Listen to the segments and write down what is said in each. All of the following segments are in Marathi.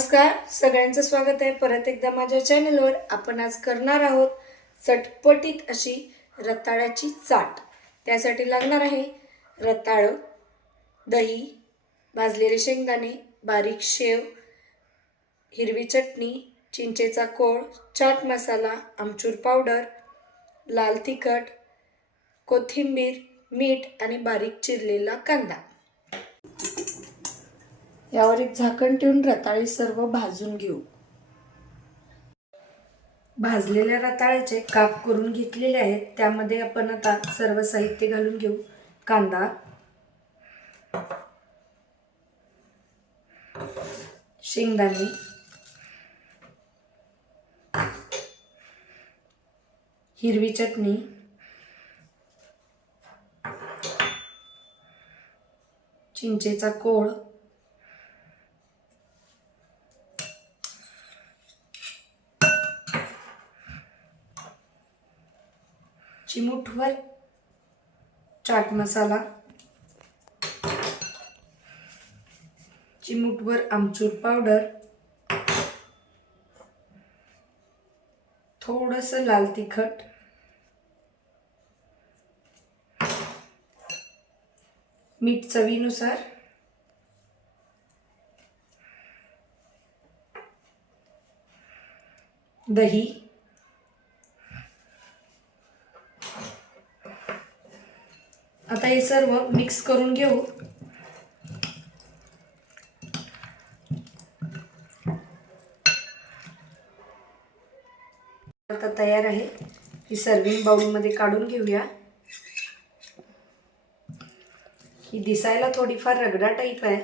नमस्कार, सगळ्यांचं स्वागत आहे परत एकदा माझ्या चॅनलवर. आपण आज करणार आहोत चटपटीत अशी रताळ्याची चाट. त्यासाठी लागणार आहे रताळं, दही, भाजलेले शेंगदाणे, बारीक शेव, हिरवी चटणी, चिंचेचा कोळ, चाट मसाला, आमचूर पावडर, लाल तिखट, कोथिंबीर, मीठ आणि बारीक चिरलेला कांदा. यावर एक झाकण ठेवून रताळे सर्व भाजून घेऊ. भाजलेल्या रताळ्याचे काप करून घेतलेले आहेत. त्यामध्ये आपण आता सर्व साहित्य घालून घेऊ. कांदा, शेंगदाणे, हिरवी चटणी, चिंचेचा कोळ, चिमूटभर चाट मसाला, चिमूटभर आमचूर पावडर, थोडंसं लाल तिखट, मीठ चवीनुसार, दही, आता हे सर्व मिक्स करून घेऊ. आता तयार आहे. ही सर्विंग बाउलमध्ये काढून घेऊया. ही दिसायला थोडीफार रगडा टाईप आहे,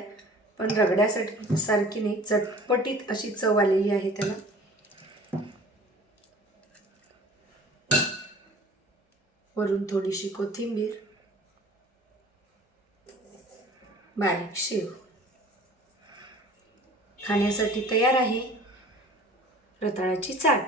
पण रगड्यासाठी सारखी नाही, चटपटीत अशी चव आलेली आहे त्याला. वरून थोडीशी कोथिंबीर, बारीक शेव. खाण्यासाठी तयार आहे रताळ्याची चाट.